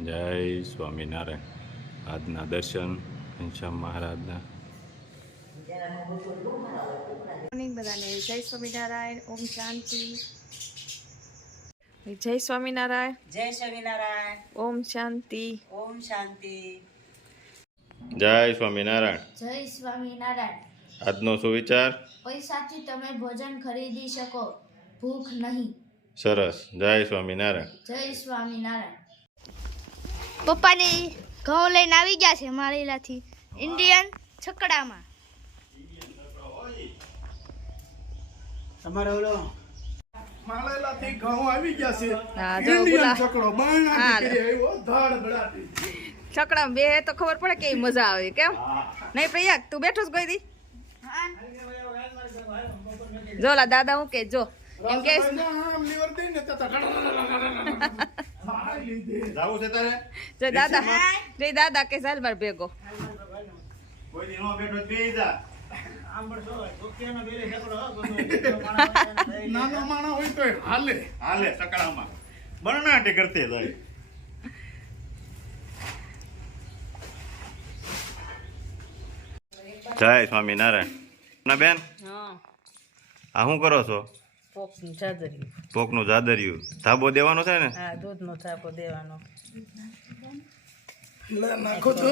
જય સ્વામિનારાયણ. આજના દર્શન ઘનશ્યામ મહારાજના. બધાને. જય સ્વામિનારાયણ. ઓમ શાંતિ. જય સ્વામિનારાયણ. જય સ્વામિનારાયણ. ઓમ શાંતિ. ઓમ શાંતિ. જય સ્વામિનારાયણ. જય સ્વામિનારાયણ. આજનો સુવિચાર? પૈસાથી તમે ભોજન ખરીદી શકો. ભૂખ નહીં. સરસ. જય સ્વામિનારાયણ. જય સ્વામિનારાયણ. પપ્પાને ઘઉં લઈને આવી ગયા છે માળેલાથી ઇન્ડિયન છકડામાં તમારે ઓલો માળેલાથી ઘઉં આવી ગયા છે હા, ઇન્ડિયન છકડો બાયણા લે. આવ્યો ધાડ બળાટી છકડા બે તો ખબર પડે કેવી મજા આવે કેમ નહીં પ્રયાગ તું બેઠો જ કોઈ દી જો લા દાદા હું કે જો એમ કે રાજાભાઈને આમ લીવર દઈને તો તો ખાઈ લીધી. જો દાદા જય દાદા કે ચાલ માર ભેગો. નાનો માણસ હોય તો હાલે. હાલે સકડામાં બરનાટી કરતી જાય જય સ્વામિનારાયણ. ના બેન? આ શું કરો છો? પોકનું જાદરિયું ધાબો દેવાનો છે ને? હા દૂધનો થાબો દેવાનો. લે નાખો તો.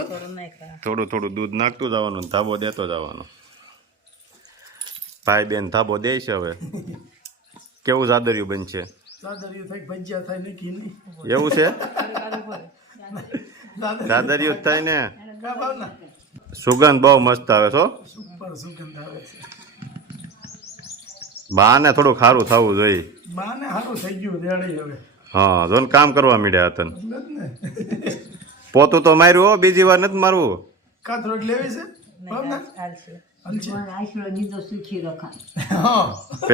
થોડું થોડું દૂધ નાખતું જવાનું ધાબો દેતો જવાનો. ભાઈ બેન ધાબો દે છે હવે. કેવું જાદરિયું બનશે? એવું છે? દાદા જ થાય ને? સુગંધ બહુ મસ્ત આવે છો સુપર સુગંધ આવે છે. બાને થોડું ખારું થવું જોઈએ. બાને સારું થઈ ગયું દેડી હવે. હા જો કામ કરવા મીડ્યા હતા પોતું તો માર્યું હો બીજી વાર નથી મારવું. કાથરોટ લેવી છે?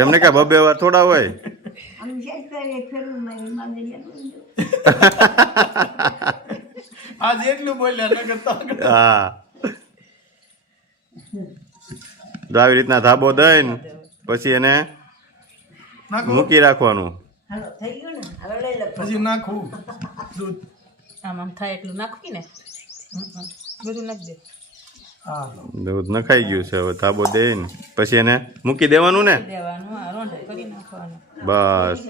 એમને બબે વાર થોડા હોય? આજ એટલું બોલ્યા હા. આવી રીતના ધાબો દઈને પછી એને મૂકી રાખવાનું. હાલો થઈ ગયું ને? હવે લઈ લો. પછી નાખવું દૂધ. આમ આમ થાય એટલું નાખવી ને? બધું નાખી દે. દૂધ નખાઈ ગયું છે હવે ધાબો દઈને. પછી એને મૂકી દેવાનું ને? દેવાનું આ રોંઢે કરી નાખવાનું. બસ.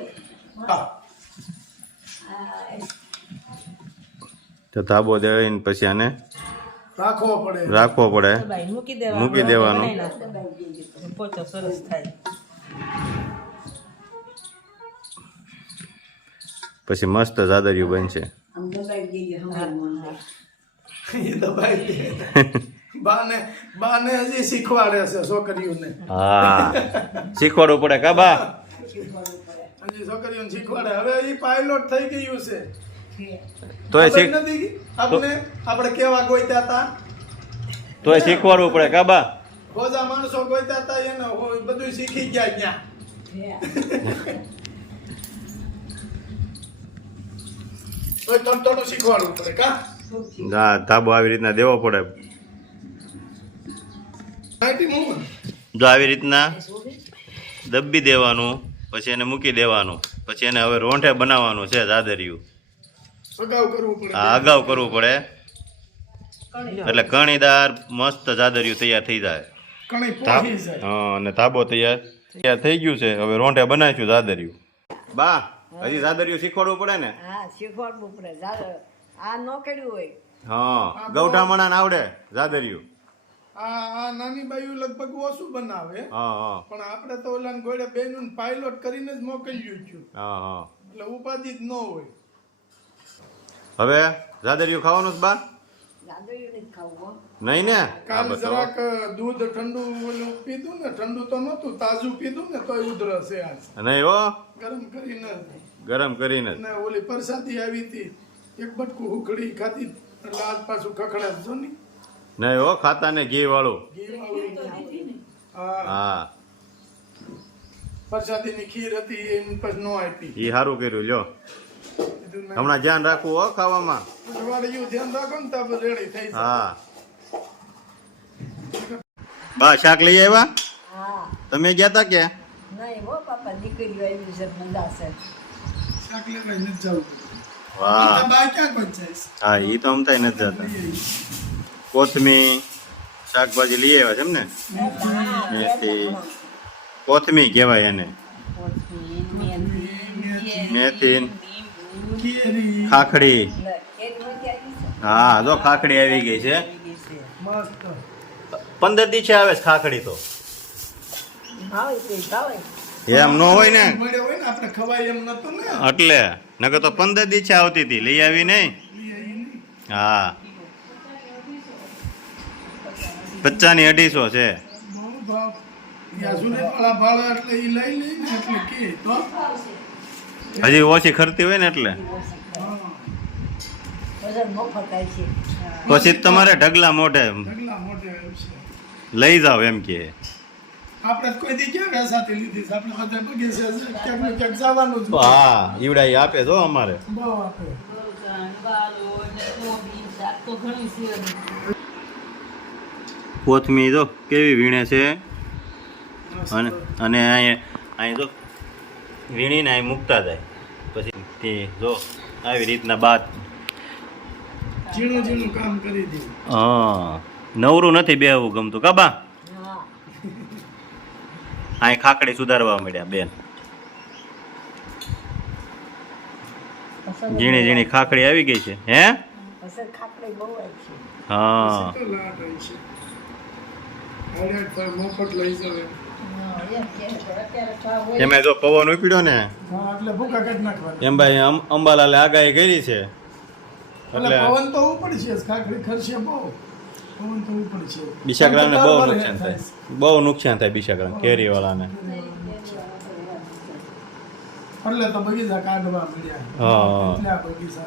તો તાબો દઈને પછી આને રાખવો પડે. રાખવો પડે. મૂકી દેવાનું. મૂકી દેવાનું. બનાવી નાખવાનું. પોચો સરસ થાય. પછી મસ્ત જાદરિયું બનશે. બાને બાને હજી શીખવાડે છે છોકરીઓને. હા. શીખવાડવું પડે કાબા હજી છોકરીઓને શીખવાડે. હવે એ પાયલોટ થઈ ગયું છે. તોય એ શીખ આપણે આપણે કેવા ગોઈતા હતા તોય શીખવાડવું પડે કાબા ખોજા માણસો ગોઈતા હતા એને બધું શીખી ગયા ત્યાં. તો થોડું થોડું શીખવાડવું પડે કા? હા ધાબો આવી રીતના દેવો પડે. જો આવી રીતના દબ્બી દેવાનું પછી એને મૂકી દેવાનું પછી એને હવે રોંઠે બનાવવાનું છે જાદરિયું. અગાઉ કરવું પડે. એટલે કણીદાર મસ્ત જાદરિયું તૈયાર થઈ જાય. હા અને ધાબો તૈયાર તૈયાર થઈ ગયું છે. હવે રોંઠે બનાવીશું જાદરિયું બા હજી જાદરિયું શીખવાડવું પડે ને? હા શીખવાડવું પડે. આ ન કર્યું હોય. હા ગૌઠામણા આવડે જાદરિયું આ આ નાની બાઈ લગભગ ઓછું બનાવે. હા હા. પણ આપણે તો ઓલા ગોળે બેનું પાયલોટ કરીને જ મોકલ્યું છું. હા હા. એટલે ઉપાધિ જ ન હોય. હવે જાદરિયું ખાવાનું છે બા? નહીં ને? કાલ જરાક દૂધ ઠંડુ ઓલું પીધું ને ઠંડુ તો નતું તાજું પીધું ને તોય ઉધરસ છે આજ. નહીં હો? ગરમ કરીને ગરમ કરીને ને ઓલી પરસાદી આવી હતી એક બટકું ઉખડી ખાધી એટલે આજ પાછું ખખડે જો ની. નહીં હો ખાતા ને ઘી વાળું. ઘી વાળું. હા. હા. પરસાદીની ખીર હતી એની પછી નો આપી. એ સારું કર્યું લ્યો. ના. હમણાં ધ્યાન રાખવું હો ખાવામાં. અઠવાડિયું ધ્યાન રાખો ને તો રેડી થઈ જાય. હા. બા શાક લઈ આવ્યા? તમે ગયા તા કે? નહીં હો એ તો અમતાય નથી જતા. કોથમી શાકભાજી લઈ આવ્યા છે એમ ને મેથી. કોથમી કહેવાય એને. મેથી ખાખડી. હા જો ખાખડી આવી ગઈ છે. પંદર પંદર છે આવે છે ખાખડી તો. એમ ન હોય ને. મળ્યો હોય ને આપણે ખવાય એમ નતું ને. એટલે નકર તો પંદર દિવસે આવતી હતી લઈ આવી નહીં? હા. પચાની અઢીસો છે. ભાવ. યાસુને પાળા ભાળા એટલે લઈ લઈ ને એટલે કે તો? હજી ઓછી ખર્ચી હોય ને એટલે. પછી તમારે ઢગલા મોઢે લઈ જાવ એમ કે. આપણે કોઈ દી ક્યાં વેસાતી લીધી છે? આપણે બધા બગીચે છે, ક્યાંક ને ક્યાંક જવાનું જ હા ઈવડા આપે તો અમારે. બહુ આપે કોથમી જો કેવી વીણે છે. અને અને અહીંયા અહીં જો. વીણીને અહીં મૂકતા જાય. પછી તે જો આવી રીતના બાદ ઝીણું ઝીણું કામ કરી દીધું હા. નવરું નથી બેહવું ગમતું. કાબા અહીં ખાકડી સુધારવા મળ્યા બેન. ઝીણી ઝીણી ખાકડી આવી ગઈ છે હે? હા. મોફત લઈ જાવ એમ. જો પવન ઉપડ્યો ને એમ ભાઈ અંબાલાલે આગાહી કરી છે. એટલે પવન તો ઉપડશે જ, ખાખરી ખર્ચે બહુ. પવન તો ઉપડશે બિશાકરાને બહુ નુકસાન થાય. બહુ નુકસાન થાય કેરી વાળાને એટલે તો બગીચા કાઢવા મળ્યા. હા. બગીચા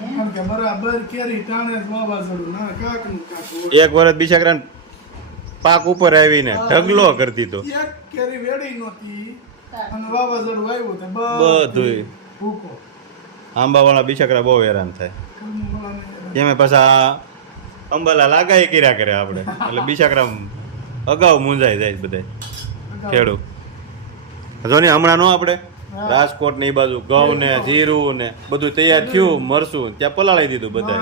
કારણ કે બરાબર કેરી ટાણે વાવાઝોડું ના કાકનું એક વર્ષ બિશાકરા પાક ઉપર આવીને ઢગલો કરી દીધો એક કેરી વેડી નહોતી અને વાવાઝોડું આવ્યું તો બધુંય. ભૂકો. આંબા વાળા બિશાકરા બહુ હેરાન થાય. એમે પાછા અંબાલા લાગાય કર્યા કરે આપણે. એટલે બિશાકરા અગાઉ મૂંઝાઈ જાય બધા ખેડૂત. જો ને હમણાં નો આપણે? રાજકોટની બાજુ ઘઉં ને જીરું ને બધું તૈયાર થયું મરશું ત્યાં પલાળી દીધું બધા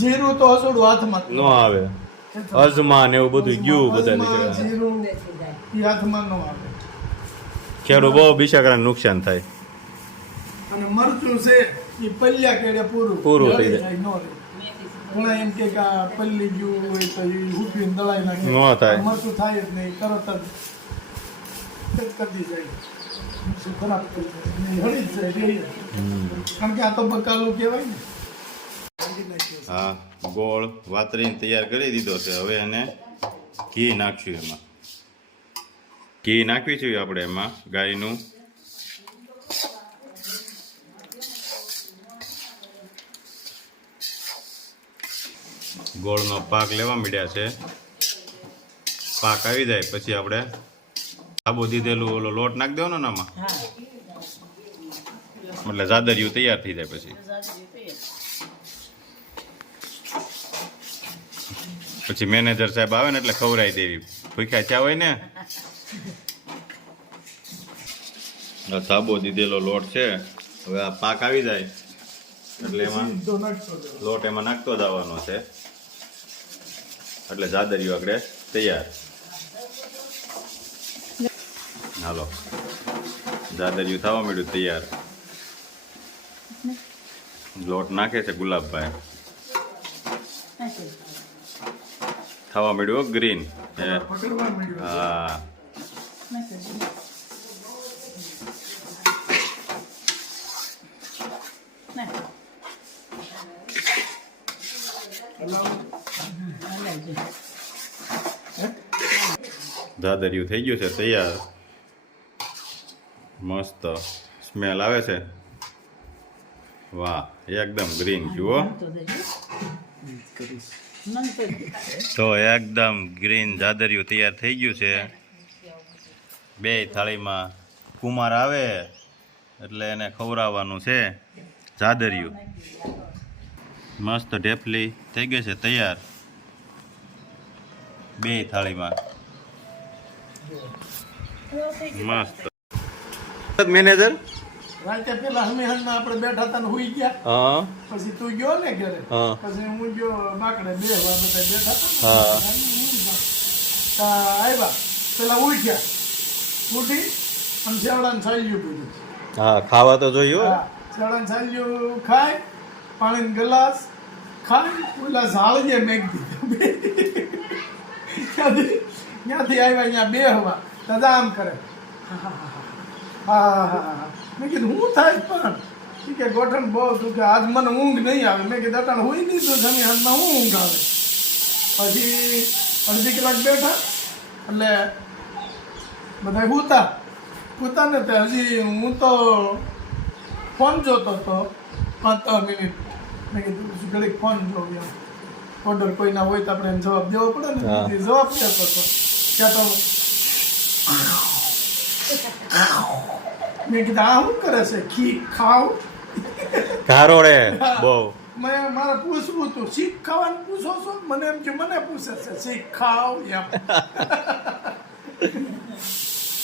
જીરું તો હસોડું હાથમાં. ન આવે. અજમા ને એવું બધું ગયું બધા નીકળે બિચારા જીરું ઈ હાથમાં ન આવે. ખેડૂત બહુ બિચારાને નુકસાન થાય. અને મરચું છે એ પલ્યા કેડે પૂરું. પૂરું થઈ જાય. ન ઘણા એમ કે કે આ પલ્લી ગયું હોય તો એ હુકવીને દળાઈ નાખે. ન થાય. મરચું થાય જ નહીં તરત જ કરી જાય. ખરાબ થઈ જાય. હળી જ જાય કારણ કે આ તો બકાલું કહેવાય ને. હા ગોળ વાતરીને તૈયાર કરી દીધો છે. હવે એને ઘી નાખશું એમાં. ઘી નાખવી નાખવીશું આપણે એમાં ગાયનું. ગોળનો પાક લેવા મળ્યા છે. પાક આવી જાય પછી આપણે આબો દીધેલું ઓલો લોટ નાખી દેવાનો ને આમાં. એટલે જાદરિયું તૈયાર થઈ જાય પછી. પછી મેનેજર સાહેબ આવે ને એટલે ખવડાવી દેવી. ભૂખ્યા ચા હોય ને? સાબો દીધેલો લોટ છે. હવે આ પાક આવી જાય. એટલે એમાં. લોટ એમાં નાખતો જવાનો છે. એટલે જાદરિયું આગળ તૈયાર. હાલો. જાદરિયું થવા માંડ્યું તૈયાર. લોટ નાખે છે ગુલાબભાઈ. થવા મળ્યો ગ્રીન. હા દાદરિયું થઈ ગયું છે તૈયાર. મસ્ત. સ્મેલ આવે છે. વાહ એકદમ ગ્રીન જુઓ. તો એકદમ ગ્રીન જાદરિયું તૈયાર થઈ ગયું છે. બે થાળીમાં કુમાર આવે એટલે એને ખવડાવવાનું છે જાદરિયું. મસ્ત ઢેફલી થઈ ગઈ છે તૈયાર. બે થાળીમાં. મસ્ત. મેનેજર રાતે પેલા હમીહાનમાં આપણે બેઠા હતા ને હુઈ ગયા. હા. પછી તું ગયો ને ઘરે? હા. પછી હું ગયો બાકડે બે વાર બધા બેઠા હતા હા. હું આવ્યા પેલા ઉઠ્યા ઉઠી અને શેવડાને ચાલ્યું પીધું. હા ખાવા તો જોયું હો. હા શેવડાને ચાલ્યું ખાય પાણીનો ગ્લાસ ખાય ઓલા ઝાડજે મેઘ દીધું. ત્યાંથી આવ્યા અહીંયા બે હવા દાદા આમ કરે હા હા હા. મેં કીધું હું થાય પણ? કે ગોઠણ બહુ તું કે આજ મને ઊંઘ નહીં આવે. મેં કીધું અટાણ નહીં દીધું જમી હાથમાં હું ઊંઘ આવે? પછી અડધી કલાક બેઠા એટલે બધા હુતા. હુતા ને તે હજી હું તો ફોન જોતો હતો પાંચ મિનિટ. મેં કીધું ઘડીક ફોન જોઉં એમ. ઓર્ડર કોઈના હોય તો આપણે એમ જવાબ દેવો પડે ને. જવાબ કહેતો હતો? ક્યાં તો મેં કીધું આ શું કરે છે? ખી ખાવ ઘારો બહુ. મેં મારે પૂછવું હતું શીખ ખાવાનું પૂછો છો? મને એમ કે મને પૂછે છે શીખ ખાવ એમ.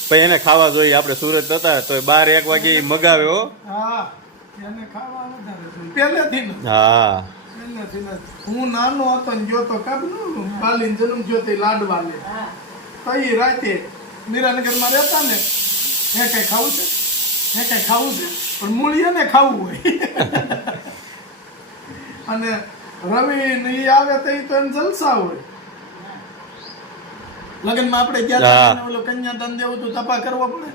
પછી એને ખાવા જોઈએ આપણે સુરત હતા તો બાર એક વાગે મગાવ્યો હા. એને ખાવા વધારે પહેલેથી હા. પહેલેથી હું નાનો હતો ને જોતો તો કાબનું બાલીન જન્મ થયો તે લાડવા લે. તઈ રાતે મીરાનગરમાં રહેતા ને હે કઈ ખાવું છે? કઈ ખાવું છે? પણ મૂળીએ ખાવું હોય. અને રવિ ને આવે તો ઈ તો એને જલસા હોય. લગ્નમાં આપણે ગયા તા ઓલો કન્યાદાન દેવું તો તપા કરવો પડે.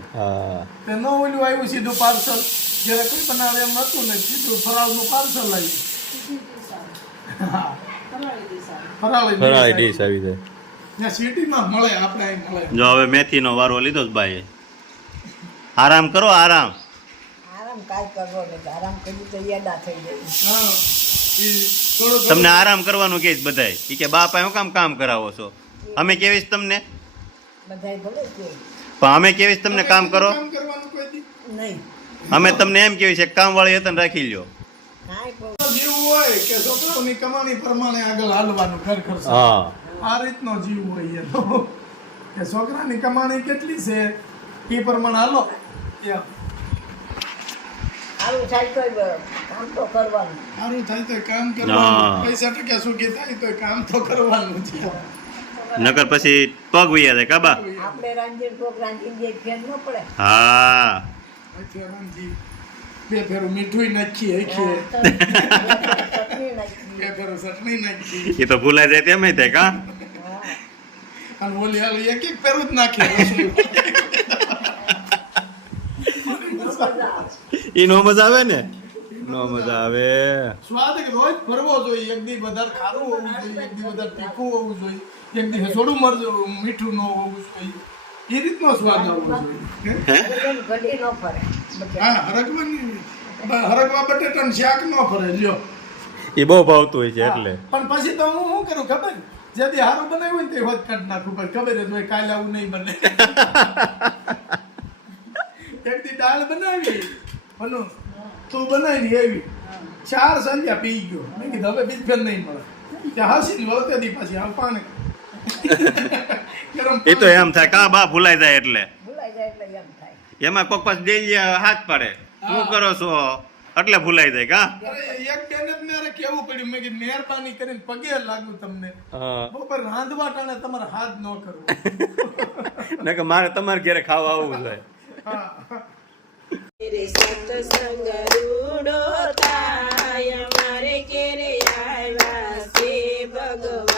તે ન ઓલું આવ્યું સીધું પાર્સલ. જ્યારે કોઈ બનાવે એમ હતું ને સીધું ફરાળનું પાર્સલ આવ્યું ફરાળી ફરાળી ડીશ ડીશ આવી જાય. સિટીમાં મળે આપણે અહીં મળે. જો હવે મેથીનો વારો લીધો જ ભાઈ આરામ કરો આરામ. આરામ કાંઈ કરવો આરામ કર્યું તો યાદા થઈ જાય. તમને આરામ કરવાનું કે બધાય. ઈ કે બાપા હું કામ કામ કરાવો છો? અમે કેવીશ તમને? બધાય ભલે કે. પણ અમે કેવીશ તમને કામ કરો? કામ કરવાનું કોઈ દી? નહીં. અમે તમને એમ કેવી છે કામ વાળી હતા રાખી લ્યો. હોય કે છોકરાઓની કમાણી પ્રમાણે આગળ હાલવાનું ઘર ખર્ચ. હા. આ રીતનો જીવ હોય કે છોકરાની કમાણી કેટલી છે એ પ્રમાણે હાલો. સારું થાય તો કામ તો કરવાનું. સારું થાય તો કામ કરવાનું. પૈસા ટકા સુખી થાય તો કામ તો કરવાનું છે. નકર પછી પગ વૈયા જાય કાબા આપણે ફેર ન પડે. હા. બે ફેરું મીઠું નાખીએ. બે ફેરું ચટણી એ તો ભૂલાઈ જાય તેમ થાય કા? અને ઓલી હાલ એક એક ફેરું જ નાખી રસોઈ. મજા ઈ નો મજા આવે ને? નો મજા આવે. સ્વાદ કે રોજ ફરવો જોઈએ. એક દી વધારે ખારું હોવું જોઈએ એક દી વધારે તીખું હોવું જોઈએ એક દી થોડું મરચું મીઠું ન હોવું જોઈએ. એ રીતનો સ્વાદ આવવો જોઈએ. હે? ન ફરે. હા હરગવાની બ- હરગવા બટેટાનું શાક ન ફરે લ્યો. એ બહુ ભાવતું હોય છે એટલે. પણ પછી તો હું શું કરું ખબર? જેથી હારું બનાવ્યું હોય ને તે હોત કાઢ નાખું પણ ખબર જ હોય કાલે આવું નહીં બને. એક દી દાળ બનાવી બનો તું બનાવી એવી. ચાર સંધ્યા પી ગયો. મેં કીધું હવે બીજ ફેર નહીં મળે. ત્યાં હસી લો તે પાછી આ પાણી. એ તો એમ થાય કા બા ભૂલાઈ જાય એટલે. ભૂલાઈ જાય એટલે એમ થાય. એમાં કોક પાસ ડેલી હાથ પાડે. શું કરો છો એટલે ભૂલાઈ જાય કા એક બેન જ મારે કેવું પડ્યું. મેં કીધું મહેરબાની કરીને પગે લાગુ તમને. બપોર રાંધવા ટાણે તમારે હાથ ન કરવો. નકર મારે તમારે ઘરે ખાવા આવવું જોઈએ. ભગવાન